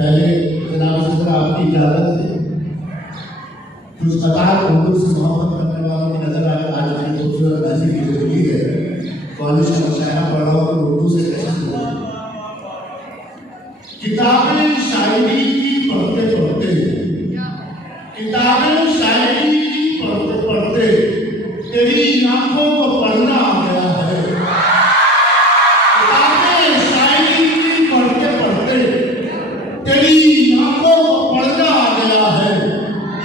पहले जनाब सदर आपकी इजाजत से कुछ कतार उर्दू से मोहब्बत करने वालों की नजर आज की खूबसूरत नजीर की जिंदगी है कॉलेज का मुशायरा पढ़ रहा हूँ तो उर्दू से कैसे बोलूं। किताबें शायरी की पढ़ते पढ़ते, किताबें शायरी की पढ़ते पढ़ते तेरी आंखों को पढ़ना आ गया है। किताबें शायरी की पढ़ते पढ़ते तेरी आंखों को पढ़ना आ गया है।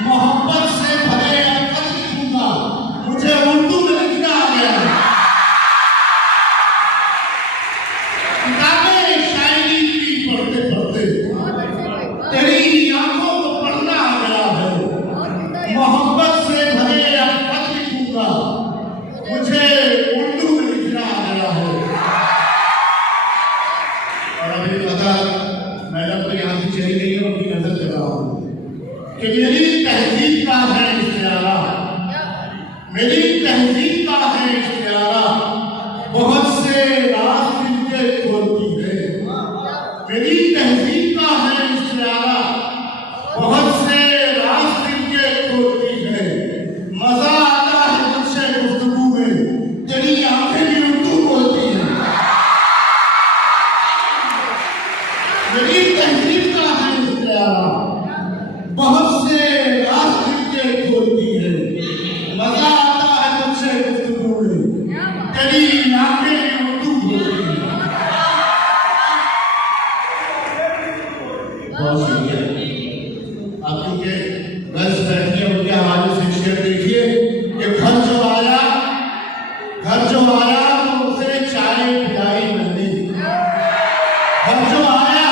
मोहब्बत से भरे खत लिखूंगा, मुझे उर्दू में लिखना आ गया है। किताबें शायरी की पढ़ते पढ़ते तेरी आंखों को पढ़ना आ गया है। मोहब्बत से भरे खत लिखूंगा, मुझे उर्दू में लिखना आ गया है। और अभी पता मैडम तो यहाँ से चली गई है, उनकी नजर कर रहा हूँ कि मेरी तहजीब का है इश्तिहारा, मेरी तहजीब का है इश्तिहारा, बहुत से राज दिल के खोलती है। मेरी तहजीब का है इश्तिहारा, बहुत से राज दिल के खोलती है। मजा आता है मुझसे गुफ्तगू में, तेरी आंखें भी उर्दू बोलती हैं। मेरी तहजीब का है इश्तिहारा, बहुत से राज दिल के खोलती है। मजा आता है मुझसे गुफ्तगू में, तेरी आंखें भी उर्दू बोलती हैं। बहुत शुक्रिया। आप उनके गर्ल्स बैठी है, उनके हवाले से शेर देखिए कि घर जो आया तो उसे चाय पिलाई मैंने। घर जो आया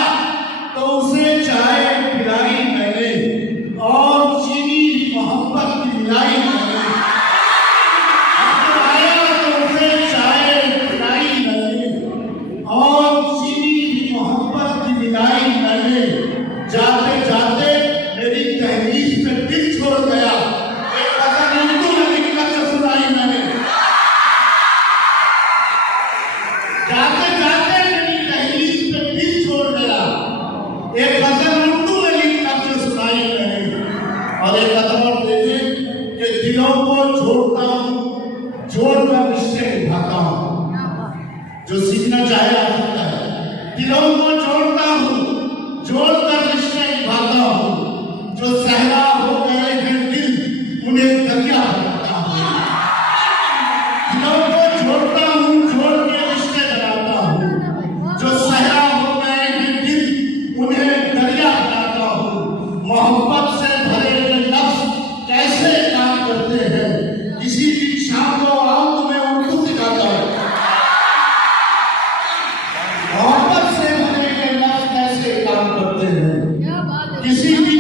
तो उसे चाय पिलाई मैंने और चीनी मोहब्बत की मिलाई मैंने। घर जो आया तो उसे चाय पिलाई मैंने और चीनी मोहब्बत की मिलाई मैंने। जाते जाते मेरी तहरीर में दिल छोड़ गया, एक गजल उर्दू में लिखकर के सुनाई मैंने। जाते जाते मेरी तहरीर में दिल छोड़ गया, एक गजल उर्दू में लिखकर के सुनाई मैंने। और एक गजल और देखिए कि दिलों को जोड़ता हूँ, जोड़कर रिश्ते निभाता हूँ। जो सीखना चाहे आ सकता है। दिलों को जोड़ता हूँ, जोड़कर रिश्ते निभाता हूँ। जो सहरा हो गए हैं दिल, उन्हें दरिया बनाता हूँ। दिलों को जोड़ता हूँ, जोड़ के रिश्ते बनाता हूँ। जो सहरा हो गए हैं दिल, उन्हें दरिया बनाता हूँ। मोहब्बत से भरे हुए लफ्ज कैसे काम करते हैं, किसी की शाम को आओ तो मैं उर्दू सिखाता हूँ। मोहब्बत से भरे हुए लफ्ज कैसे काम करते हैं, किसी की